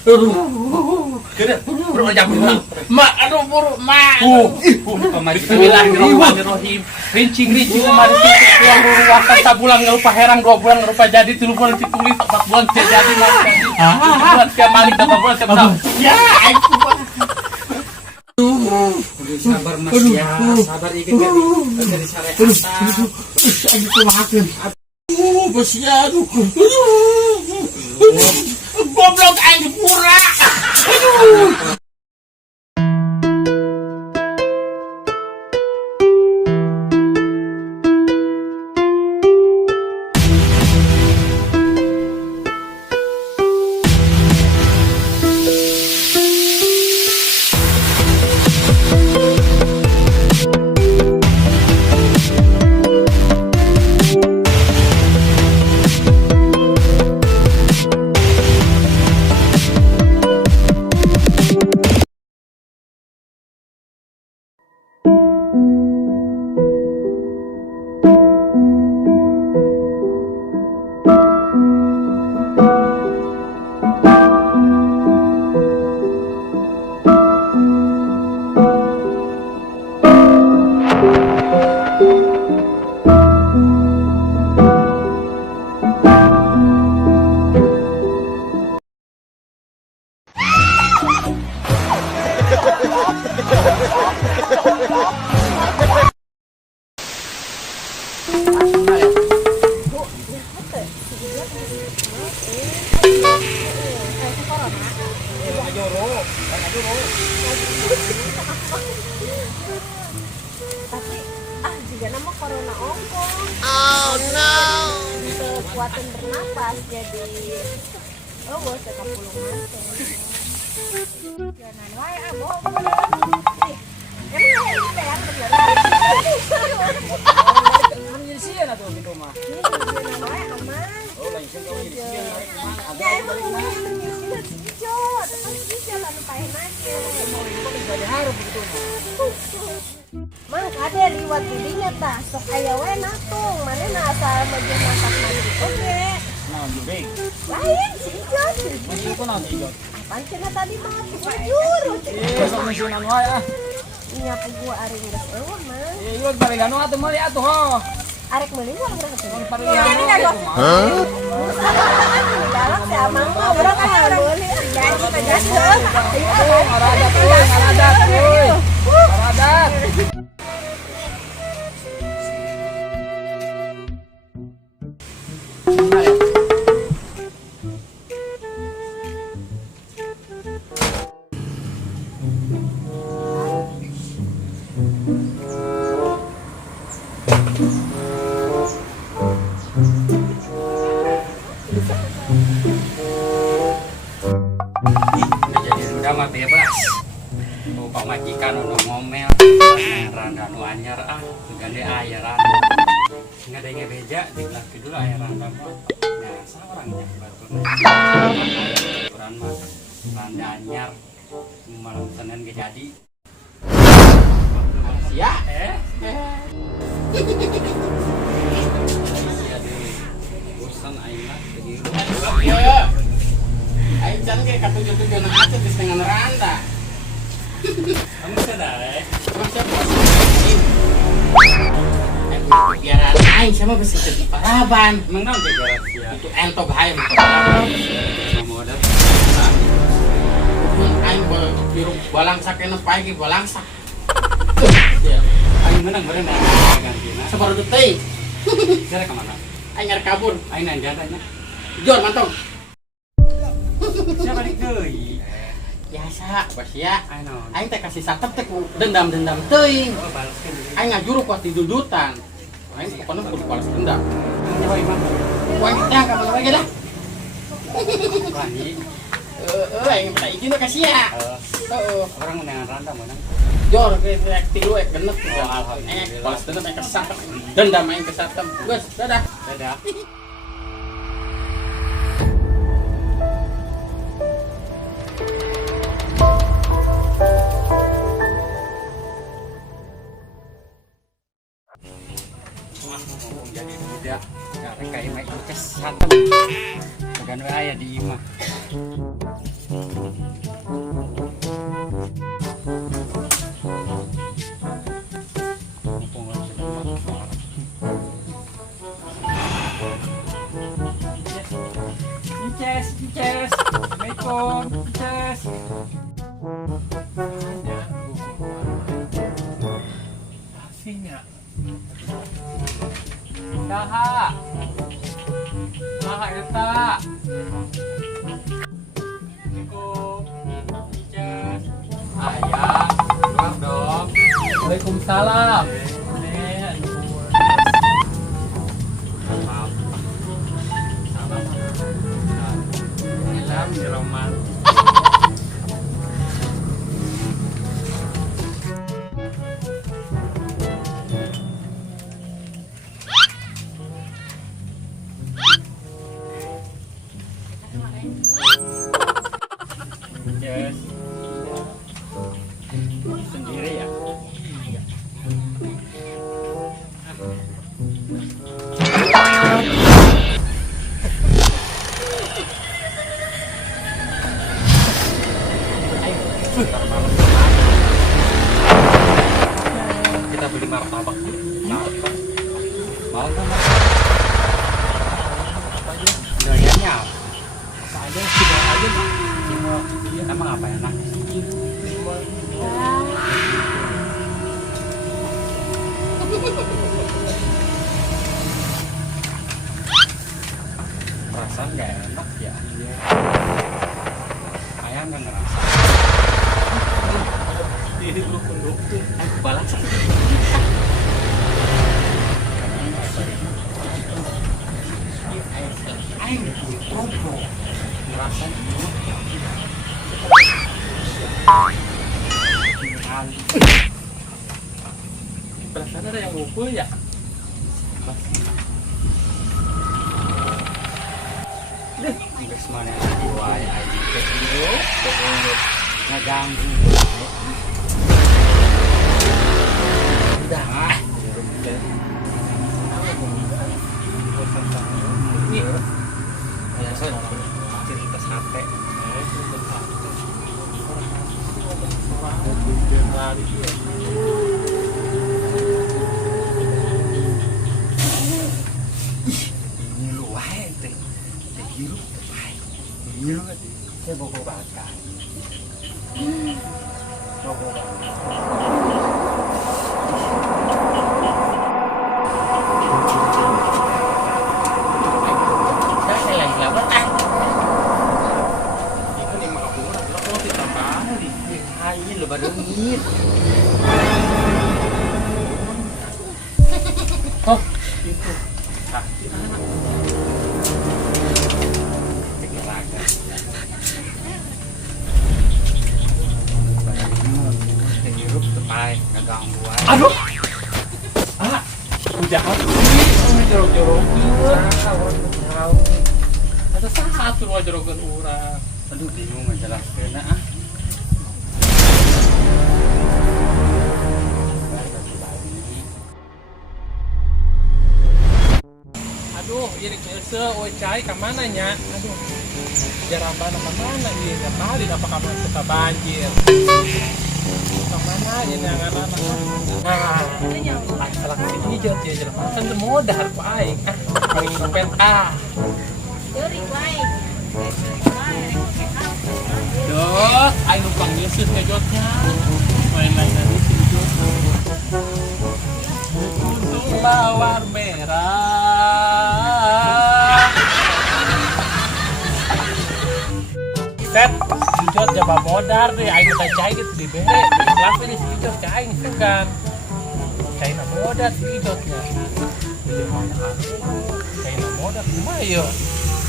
Bro aja mak aduh buru mak Bismillahirrahmanirrahim rincing kemarin pulang ruasan sabulan nggak lupa herang 2 bulan nggak lupa jadi 3 bulan ditulis 4 bulan tidak jadi mau jadi 7 bulan tiap malik 8 bulan tiap tahun ya sabar mas ya sabar ikut dari syariat bos ya aduh goblok aing pura aduh Tapi jika nama corona ongkong. Oh no. Kekuatan bernapas jadi gak usah kapulung masuk. Jangan wae bohong. Emang ini yang beneran. Menyisian atau gitu mah. Jangan wae aman. Oh lain kan kau menyisian. Ya emang ngomongin menyisian hijau, tapi hijau lah lupain aja. Mau itu kan jadi harus begitu mah. Mang kade liwat didinya tah sok aya we natung manehna asal maju masak mandi oge. Nah, jubeng. Lain si Ijon. Masih ko na tigot. Apaan cenah tadi mah bujur. Sok menyisian wae ah. Nya gua ari geus eueuh mah. Ieu barigano atuh meuli atuh ho. Arek meuli mah urang teh. Parigano. Dalam si Amang mah urang kan meuli. Jadi kita jaskeun. Ngaradat euy, ngaradat euy. Ngaradat. jadi udah mah bebas bapak majikan udah ngomel randa nu anyar gande ayah randa nggak ada yang beja di belakang dulu ayah randa nah seorangnya ukuran mah randa anyar malam Senin gak jadi ya bosan ayah ya aing can ge katujuh-tujuan aja di setengah randa. Kamu sadar Masa biar aing sama bisa jadi paraban. Emang naon teh garansi itu entok hayang. Kamu ada. Aing biru balangsak kena pagi balangsak. Ya, aing menang berenang gantina. Sabar deui. Kira ka mana? Aing nyar kabur, aing nang jadanya. Jor mantong. Siapa deui? Biasa, bos ya. Aing teh kasih satep teh dendam-dendam teuing. Aing ngajuru kuat didudutan. Aing pokona kudu balas dendam. Nyawa imam. Wah, teh ka mana we dah. Wani. Aing minta izin kasih ya. Heeh. Orang menangan randa mana? Jor ke tilu genet. Alhamdulillah. Balas dendam aing kesatep. Dendam aing kesatep. Geus, dadah. Dadah. Jadi budak karena kayak kesehatan bagan aya di imah Assalamualaikum, Ces. Pastinya. Saha. Saha eta. Assalamualaikum, Ces. Ayah, keluar dong. Waalaikumsalam. Si Roman. Yes. Sendiri ya? Kita beli martabak. Martabak. Mau kan? Apa aja? Doyannya apa aja? Cimol aja tuh. Cimol. Emang apa enak? Cimol. Perasaan gak enak ya. Ayam kan ngerasa. Ini dukun-dukun. Aku balas. Ayam dukun-dukun. Ngerasa perasaan ada yang ngumpul ya? Guys, mana lagi wae aja ke video, ngeganggu. Udah, ini ya saya cerita sate. Ini lu wae teh. Hirup teh wae. Hirup teh bogo bakar. Bogo bakar. Saya lagi lewat ah. Itu 50 lo ditambah di kain lo baru ngit. Oh, itu. Ah, hirup tepai ngeganggu aja. Aduh. Ah, udah apa sih? Jorok-jorokin. Ada saat tuh jorokin urang. Aduh, bingung ngejelaskeun ah. Aduh, ini keuse we cai ka mana nya? Aduh. Jarambana ka mana ieu? Da tadi apa ka mana suka banjir. Ka mana ini anak-anak? Nah, salah hijau dia jerman kan modal baik. Paling sampai Yuri baik. Dot, ayo numpang nyusun ke jotnya. Main-main tadi si jot. Untung mawar merah. Set, si jot jaba modar deh. Ayo kita cai gitu di bere. Kelas ini si jot cai kan. Cai na modar si jotnya. Jadi mana? Cai na modar cuma yo.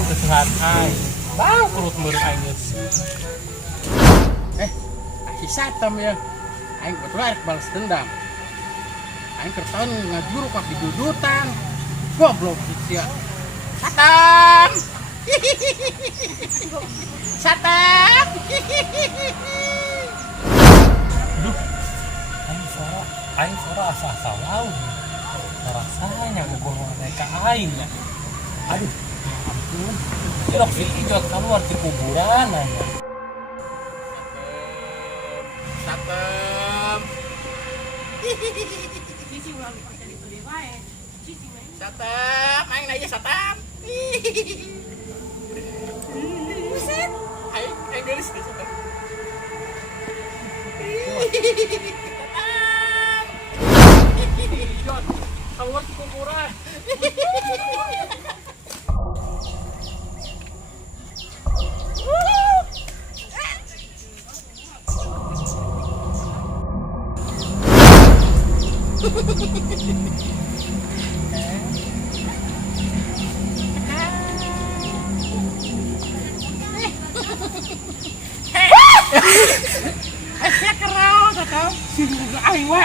Kesuhan ai. Bang perut meureun aing geus. Si Satam ya. Aing betul balas dendam. Aing kertaun ngajuru ka didudutan. Goblok sia. Satam. Satam. Duh. Aing sora asa-asa laut. Rasanya ngebohong mereka aing ya. Aduh. Ampun. Irok si Ijot keluar di kuburan aja. Satam. Satam, aing nanya Satam. Buset. Aing Alis ka sa Ijot, tawag ko kukuran.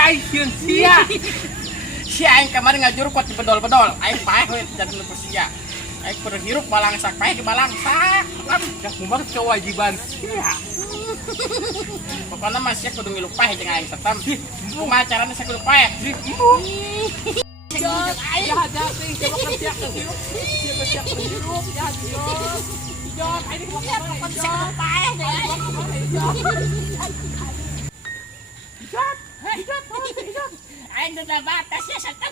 Ay sia. Si aing kemarin ngajur kuat di bedol-bedol. Aing paeh we jadi nu sia. Aing kudu hirup balangsak paeh di balangsak. Dah kumaha kewajiban sia. Pokoknya masih kudu ngilu paeh jeung aing tetem. Kumaha carana saya kudu paeh? Jot, ayo hati-hati coba kerja ke hirup. Dia kerja ke hirup, ya Jot. Jot, ini kumaha Jot paeh Jot. Jot, Jot, Aing udah batas ya setem.